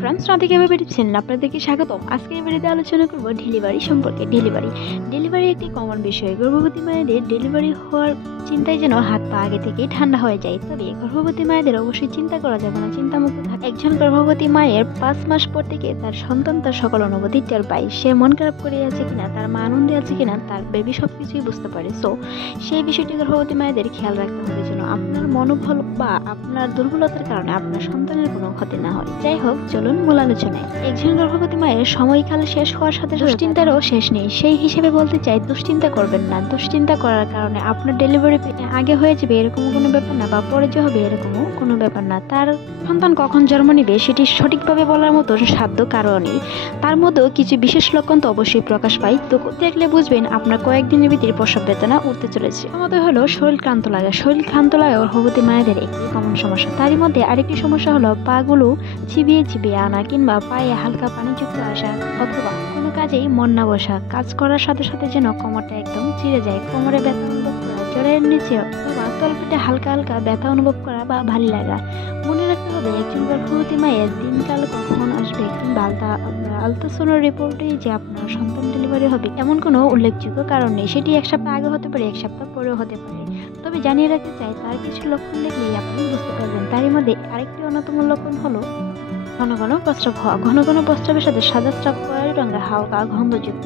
Friends, Radhika baby চ্যানেলে আপনাদেরকে স্বাগতম। আজকে এই ভিডিওতে আলোচনা করব ডেলিভারি সম্পর্কে। ডেলিভারি একটি কমন বিষয়। গর্ভবতী মায়েদের ডেলিভারি হওয়ার চিন্তায় যেন হাত পা আগে থেকেই ঠান্ডা হয়ে যায়। তবে গর্ভবতী মায়েদের অবশ্যই চিন্তা করা যাবে না, চিন্তামুক্ত থাকে। একজন গর্ভবতী মায়ের 5 মাস পর থেকে তার সন্তান তার সকল অনুভূতি টের পায়। সে মন খারাপ করে আছে কিনা, তার মা আনন্দে আছে কিনা, তার বেবি সবকিছুই বুঝতে পারে। সো সেই বিষয়টি গর্ভবতী মায়েদের খেয়াল রাখতে হবে যেন আপনার মনোবল বা আপনার দুর্বলতার কারণে আপনার সন্তানের কোনো ক্ষতি না হয়। যাই হোক, চলুন মূল আলোচনায়। একজন গর্ভবতী মায়ের সময়কাল শেষ হওয়ার সাথে দুশ্চিন্তারও শেষ নেই। সেই হিসেবে বলতে চাই, দুশ্চিন্তা করবেন না। দুশ্চিন্তা করার কারণে আপনার ডেলিভারি আগে হয়ে যাবে এরকম কোনো ব্যাপার না, বা পরে যে হবে এরকমও কোনো ব্যাপার না। তার সন্তান কখন জন্ম নেবে সেটি সঠিকভাবে বলার মতো সাধ্য কারও নেই। তার মধ্যেও কিছু বিশেষ লক্ষণ তো অবশ্যই প্রকাশ পায়। তো দেখলে বুঝবেন আপনার কয়েকদিনের ভিতরে প্রসব বেদনা উঠতে চলেছে। প্রথমত হলো শরীর ক্লান্ত লাগা। শরীর ক্লান্ত লাগা গর্ভবতী মায়েদের একটি কমন সমস্যা। তারই মধ্যে আরেকটি সমস্যা হলো পাগুলো চিবিয়ে আনা, কিংবা পায়ে হালকা পানিযুক্ত আসা, অথবা কোনো কাজেই মন না বসা। কাজ করার সাথে সাথে যেন কোমরটা একদম চিড়ে যায়, কোমরে ব্যথা অনুভব করা, জ্বরের নিচে অথবা তলপেটে হালকা হালকা ব্যথা অনুভব করা বা ভারী লাগা। মনে রাখতে হবে, একজন গর্ভবতী মায়ের দিনকাল কখন আসবে কিংবা আলট্রাসাউন্ড রিপোর্টে যে আপনার সন্তান ডেলিভারি হবে এমন কোনো উল্লেখযোগ্য কারণ নেই। সেটি এক সপ্তাহ আগে হতে পারে, এক সপ্তাহ পরেও হতে পারে। তবে জানিয়ে রাখতে চাই, তার কিছু লক্ষণ দেখলেই আপনি বুঝতে পারবেন। তারই মধ্যে আরেকটি অন্যতম লক্ষণ হলো ঘন ঘন প্রস্রাব হওয়া। ঘন ঘন প্রস্রাবের সাথে সাদা স্রাব, খয়েরি রঙের, হালকা গন্ধযুক্ত।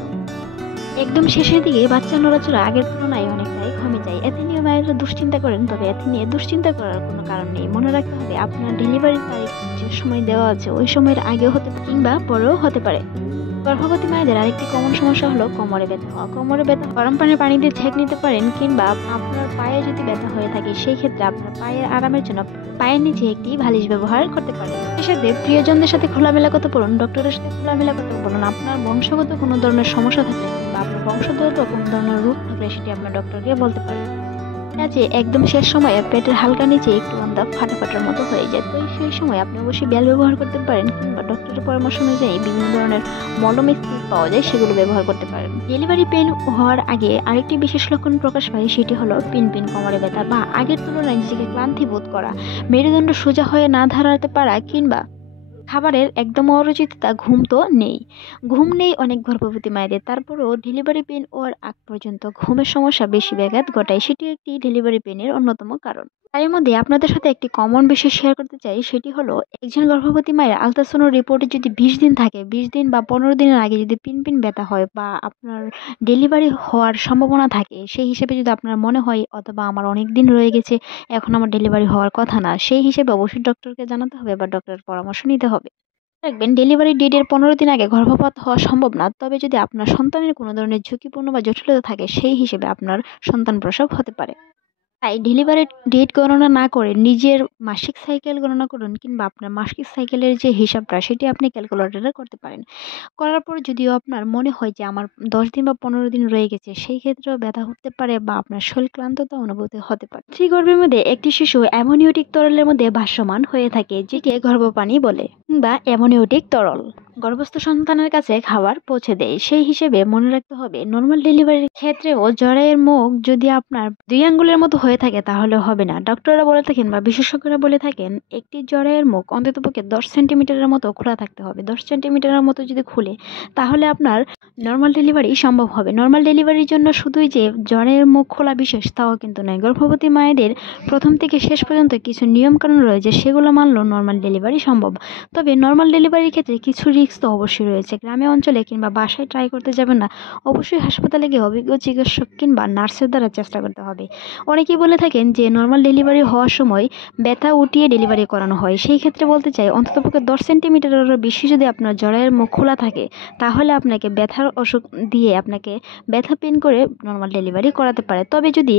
একদম শেষের দিকে বাচ্চা নড়াচড়া আগের তুলনায় অনেকটাই কমে যায়। এতে নিয়ে মায়েরা দুশ্চিন্তা করেন, তবে এতে নিয়ে দুশ্চিন্তা করার কোনো কারণ নেই। মনে রাখতে হবে, আপনার ডেলিভারির তারিখ যে সময় দেওয়া আছে ওই সময়ের আগেও হতে পারে কিংবা পরেও হতে পারে। গর্ভবতী মায়েদের আরেকটি কমন সমস্যা হলো কোমরে ব্যথা হওয়া। কোমরে ব্যথা গরম পানি দিয়ে ছেঁক নিতে পারেন, কিংবা আপনার পায়ে যদি ব্যথা হয়ে থাকে সেই ক্ষেত্রে আপনার পায়ের আরামের জন্য পায়ের নিচে একটি বালিশ ব্যবহার করতে পারেন। এর সাথে প্রিয়জনদের সাথে খোলামেলা কথা বলুন, ডক্টরের সাথে খোলামেলা কথা বলুন। আপনার বংশগত কোনো ধরনের সমস্যা থাকলে বা আপনার বংশগত কোনো ধরনের রোগ থাকলে সেটি আপনার ডক্টরকে বলতে পারেন। কাজে একদম শেষ সময়ে পেটের হালকা নিচে একটু অন্ধা ফাটাফাটার মতো হয়ে যায়, তো সেই সময় আপনি অবশ্যই বেল ব্যবহার করতে পারেন, কিংবা ডক্টরের পরামর্শ অনুযায়ী বিভিন্ন ধরনের মলম স্প্রে পাওয়া যায়, সেগুলো ব্যবহার করতে পারেন। ডেলিভারি পেন হওয়ার আগে আরেকটি বিশেষ লক্ষণ প্রকাশ পায়, সেটি হলো পিন কোমরে ব্যথা বা আগের তুলনায় নিজেকে ক্লান্তি বোধ করা, মেরুদণ্ড সোজা হয়ে না দাঁড়াতে পারা, কিংবা খাবারের একদম অরুচিতা। ঘুম নেই অনেক গর্ভবতী মায়েদের। তারপরেও ডেলিভারি পেন ওর আগ পর্যন্ত ঘুমের সমস্যা বেশি ব্যাঘাত ঘটায়। সেটি একটি ডেলিভারি পেনের অন্যতম কারণ। তার মধ্যে আপনাদের সাথে একটি কমন বিষয় শেয়ার করতে চাই, সেটি হলো একজন গর্ভবতী মায়ের আলট্রাসাউন্ড রিপোর্টে যদি 20 দিন থাকে, 20 দিন বা 15 দিনের আগে যদি পিন ব্যথা হয় বা আপনার ডেলিভারি হওয়ার সম্ভাবনা থাকে, সেই হিসেবে যদি আপনার মনে হয় অথবা আমার অনেক দিন রয়ে গেছে, এখন আমার ডেলিভারি হওয়ার কথা না, সেই হিসেবে অবশ্যই ডক্টরকে জানাতে হবে বা ডক্টরের পরামর্শ নিতে হবে। রাখবেন, ডেলিভারি ডেটের 15 দিন আগে গর্ভপাত হওয়া সম্ভব না। তবে যদি আপনার সন্তানের কোনো ধরনের ঝুঁকিপূর্ণ বা জটিলতা থাকে, সেই হিসেবে আপনার সন্তান প্রসব হতে পারে। তাই ডেলিভারি ডেট গণনা না করে নিজের মাসিক সাইকেল গণনা করুন, কিংবা আপনার মাসিক সাইকেলের যে হিসাবটা সেটি আপনি ক্যালকুলেটরে করতে পারেন। করার পর যদিও আপনার মনে হয় যে আমার 10 দিন বা 15 দিন রয়ে গেছে, সেই ক্ষেত্রেও ব্যথা হতে পারে বা আপনার শরীর ক্লান্ততা অনুভূতি হতে পারে। গর্ভের মধ্যে একটি শিশু অ্যামনিওটিক তরলের মধ্যে ভাসমান হয়ে থাকে, যেকে গর্ভপানি বলে, কিংবা অ্যামনিওটিক তরল গর্ভস্থ সন্তানের কাছে খাবার পৌঁছে দেয়। সেই হিসেবে মনে রাখতে হবে, নর্মাল ডেলিভারির ক্ষেত্রেও জরায়ের মুখ যদি আপনার 2 আঙ্গুলের মতো হয়ে থাকে তাহলে হবে না। ডক্টররা বলে থাকেন বা বিশেষজ্ঞরা বলে থাকেন, একটি জরায়ের মুখ অন্ততপক্ষে 10 সেন্টিমিটারের মতো খোলা থাকতে হবে। 10 সেন্টিমিটারের মতো যদি খুলে, তাহলে আপনার নর্মাল ডেলিভারি সম্ভব হবে। নর্মাল ডেলিভারির জন্য শুধুই যে জরায়ের মুখ খোলা বিশেষ তাও কিন্তু নয়। গর্ভবতী মায়েদের প্রথম থেকে শেষ পর্যন্ত কিছু নিয়মকানুন রয়েছে, সেগুলো মানলেও নর্মাল ডেলিভারি সম্ভব। তবে নর্মাল ডেলিভারির ক্ষেত্রে কিছু রিস্ক তো অবশ্যই রয়েছে। গ্রামে অঞ্চলে কিংবা বাসায় ট্রাই করতে যাবেন না, অবশ্যই হাসপাতালে গিয়ে অভিজ্ঞ চিকিৎসক কিংবা নার্সের দ্বারা চেষ্টা করতে হবে। অনেকেই বলে থাকেন যে নর্মাল ডেলিভারি হওয়ার সময় ব্যথা উঠিয়ে ডেলিভারি করানো হয়। সেই ক্ষেত্রে বলতে চাই, অন্ততপক্ষে 10 সেন্টিমিটারেরও বেশি যদি আপনার জরায়ের মুখ খোলা থাকে, তাহলে আপনাকে ব্যথার ওষুধ দিয়ে আপনাকে ব্যথা পেন করে নর্মাল ডেলিভারি করাতে পারে। তবে যদি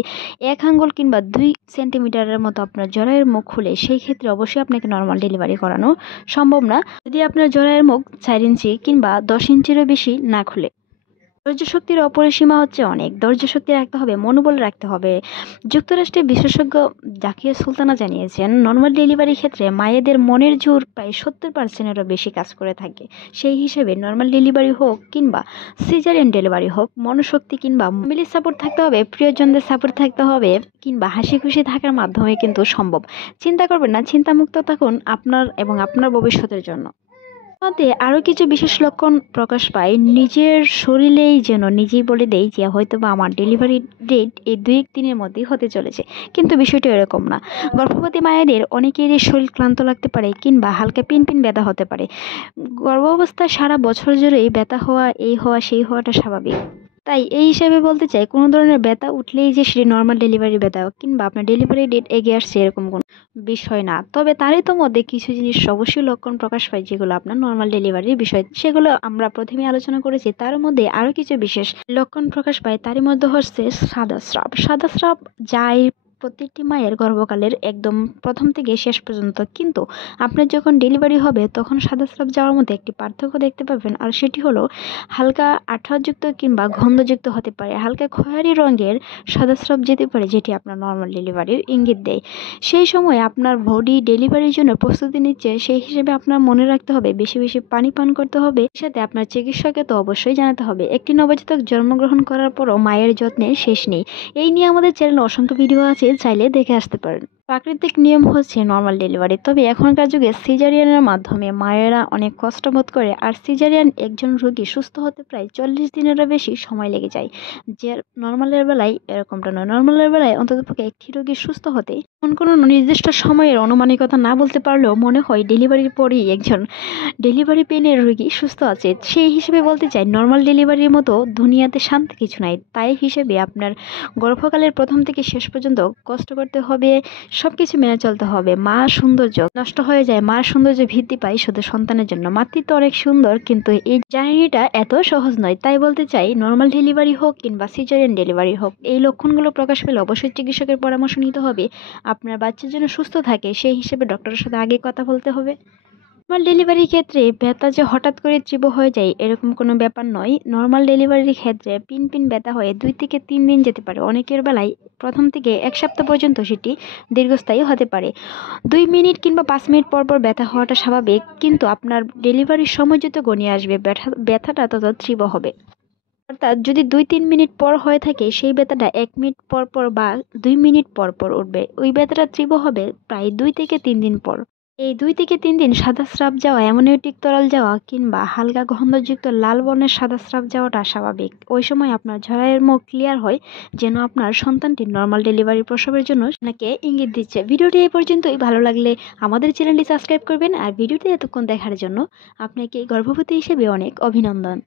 1 আঙ্গুল কিংবা 2 সেন্টিমিটারের মতো আপনার জরায়ের মুখ খুলে, সেই ক্ষেত্রে অবশ্যই আপনাকে নর্মাল ডেলিভারি করানো সম্ভব না, যদি আপনার জরায়ের মুখ 4 ইঞ্চি কিংবা 10 ইঞ্চিরও বেশি না খুলে। ধৈর্য শক্তির অপরিসীমা হচ্ছে অনেক। ধৈর্য শক্তি রাখতে হবে, মনোবল রাখতে হবে। যুক্তরাষ্ট্রের বিশেষজ্ঞ জাকিয়া সুলতানা জানিয়েছেন, নর্মাল ডেলিভারির ক্ষেত্রে মায়েদের মনের জোর প্রায় 70%-এরও বেশি কাজ করে থাকে। সেই হিসেবে নর্মাল ডেলিভারি হোক কিংবা সিজারিয়ান ডেলিভারি হোক, মনোশক্তি কিংবা ফ্যামিলির সাপোর্ট থাকতে হবে, প্রিয়জনদের সাপোর্ট থাকতে হবে, কিংবা হাসি খুশি থাকার মাধ্যমে কিন্তু সম্ভব। চিন্তা করবেন না, চিন্তামুক্ত থাকুন আপনার এবং আপনার ভবিষ্যতের জন্য। মধ্যে আরো কিছু বিশেষ লক্ষণ প্রকাশ পায়, নিজের শরীরেই যেন নিজেই বলে দেয় যে হয়তো বা আমার ডেলিভারি ডেট এই 2-1 দিনের মধ্যেই হতে চলেছে। কিন্তু বিষয়টা এরকম না। গর্ভবতী মায়েদের অনেকেরই শরীর ক্লান্ত লাগতে পারে কিংবা হালকা পিনপিন ব্যথা হতে পারে। গর্ভাবস্থায় সারা বছর জুড়েই ব্যথা হওয়া, এই হওয়া সেই হওয়াটা স্বাভাবিক। তাই এই হিসাবে বলতে চাই, কোনো ধরনের ব্যথা উঠলেই যে সেটি নর্মাল ডেলিভারি ব্যথা কিংবা আপনার ডেলিভারি ডেট এগিয়ে আসছে এরকম কোনো বিষয় না। তবে তারই তো মধ্যে কিছু জিনিস অবশ্যই লক্ষণ প্রকাশ পায় যেগুলো আপনার নর্মাল ডেলিভারির বিষয়, সেগুলো আমরা প্রথমে আলোচনা করেছি। তার মধ্যে আরো কিছু বিশেষ লক্ষণ প্রকাশ পায়, তারই মধ্যে হচ্ছে সাদা স্রাব। সাদা স্রাব যায় প্রত্যেকটি মায়ের গর্ভকালের একদম প্রথম থেকে শেষ পর্যন্ত, কিন্তু আপনার যখন ডেলিভারি হবে তখন সাদা স্রাব যাওয়ার মধ্যে একটি পার্থক্য দেখতে পাবেন, আর সেটি হলো হালকা আঠাযুক্ত কিংবা গন্ধযুক্ত হতে পারে, হালকা খয়েরি রঙের সাদা স্রাব যেতে পারে, যেটি আপনার নর্মাল ডেলিভারির ইঙ্গিত দেয়। সেই সময় আপনার বডি ডেলিভারির জন্য প্রস্তুতি নিচ্ছে, সেই হিসেবে আপনার মনে রাখতে হবে বেশি বেশি পানি পান করতে হবে। সাথে আপনার চিকিৎসককে তো অবশ্যই জানাতে হবে। একটি নবজাতক জন্মগ্রহণ করার পরও মায়ের যত্নের শেষ নেই। এই নিয়ে আমাদের চ্যানেলে অসংখ্য ভিডিও আছে, চাইলে দেখে আসতে পারেন। প্রাকৃতিক নিয়ম হচ্ছে নর্মাল ডেলিভারি, তবে এখনকার যুগে সিজারিয়ানের মাধ্যমে মায়েরা অনেক কষ্ট বোধ করে, আর সিজারিয়ান একজন রোগী সুস্থ হতে প্রায় 40 দিনেরও বেশি সময় লেগে যায়। যে নর্মালের বেলায় এরকমটা নয়, নর্মালের বেলায় অন্ততপক্ষে একটি রোগী সুস্থ হতে কোনো নির্দিষ্ট সময়ের অনুমানিকতা না বলতে পারলেও মনে হয় ডেলিভারির পরেই একজন ডেলিভারি পেনের রোগী সুস্থ আছে। সেই হিসেবে বলতে চাই, নর্মাল ডেলিভারির মতো দুনিয়াতে শান্তি কিছু নাই। তাই হিসেবে আপনার গর্ভকালের প্রথম থেকে শেষ পর্যন্ত কষ্ট করতে হবে, সবকিছু মেনে চলতে হবে। মা সৌন্দর্য নষ্ট হয়ে যায়, মার সৌন্দর্য বৃদ্ধি পায় শুধু সন্তানের জন্য। মাতৃত্ব অনেক সুন্দর, কিন্তু এই জার্নিটা এত সহজ নয়। তাই বলতে চাই, নর্মাল ডেলিভারি হোক কিংবা সিজারিয়ান ডেলিভারি হোক, এই লক্ষণগুলো প্রকাশ পেলে অবশ্যই চিকিৎসকের পরামর্শ নিতে হবে। আপনার বাচ্চার জন্য সুস্থ থাকে সেই হিসেবে ডক্টরের সাথে আগে কথা বলতে হবে। নর্মাল ডেলিভারির ক্ষেত্রে ব্যথা যে হঠাৎ করে তীব্র হয়ে যায় এরকম কোনো ব্যাপার নয়। নর্মাল ডেলিভারির ক্ষেত্রে পিন ব্যথা হয়ে 2 থেকে 3 দিন যেতে পারে, অনেকের বেলায় প্রথম থেকে 1 সপ্তাহ পর্যন্ত সেটি দীর্ঘস্থায়ী হতে পারে। 2 মিনিট কিংবা 5 মিনিট পর পর ব্যথা হওয়াটা স্বাভাবিক, কিন্তু আপনার ডেলিভারির সময় যত গনিয়ে আসবে ব্যথাটা তত তীব্র হবে। অর্থাৎ যদি 2-3 মিনিট পর হয়ে থাকে, সেই ব্যথাটা 1 মিনিট পর পর বা 2 মিনিট পর পর উঠবে। ওই ব্যথাটা তীব্র হবে প্রায় 2 থেকে 3 দিন পর। এই 2 থেকে 3 দিন সাদা স্রাব যাওয়া, অ্যামনিওটিক তরল যাওয়া কিংবা হালকা গন্ধযুক্ত লাল বর্ণের সাদা স্রাব যাওয়াটা স্বাভাবিক। ওই সময় আপনার ঝাড়াইয়ের মুখ ক্লিয়ার হয়, যেন আপনার সন্তানটি নর্মাল ডেলিভারি প্রসবের জন্য আপনাকে ইঙ্গিত দিচ্ছে। ভিডিওটি এই পর্যন্তই। ভালো লাগলে আমাদের চ্যানেলটি সাবস্ক্রাইব করবেন, আর ভিডিওটি এতক্ষণ দেখার জন্য আপনাকে গর্ভবতী হিসেবে অনেক অভিনন্দন।